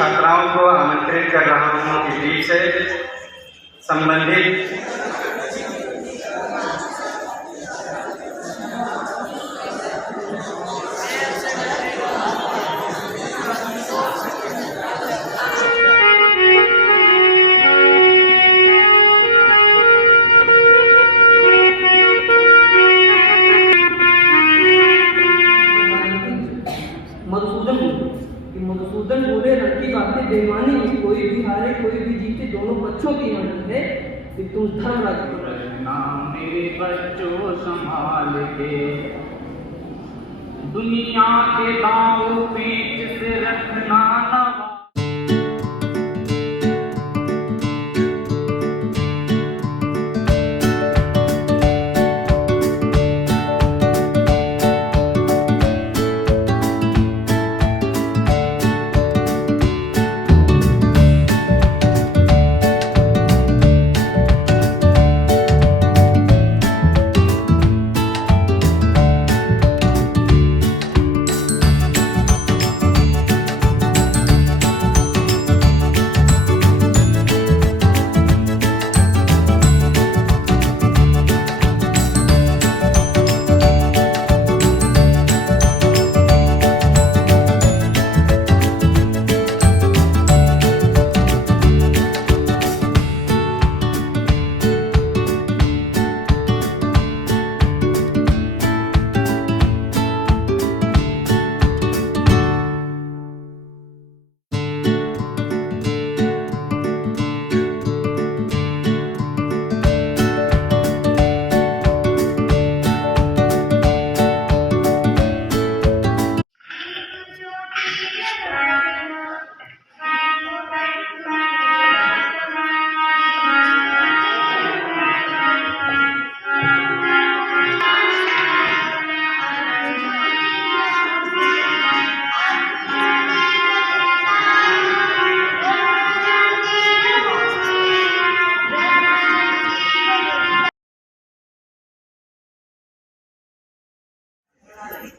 छात्राओं को आमंत्रित कर रहा हूं कि बीच से संबंधित मधुसूदन बोले रंग की बातें बेईमानी, कोई भी हारे कोई भी जीते, दोनों बच्चों की मदद है कि तुम धर्म राज्य रखना मेरे बच्चों संभाल के, दुनिया के दांव पेच से रखना ना।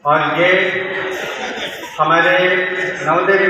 और ये हमारे नवोदय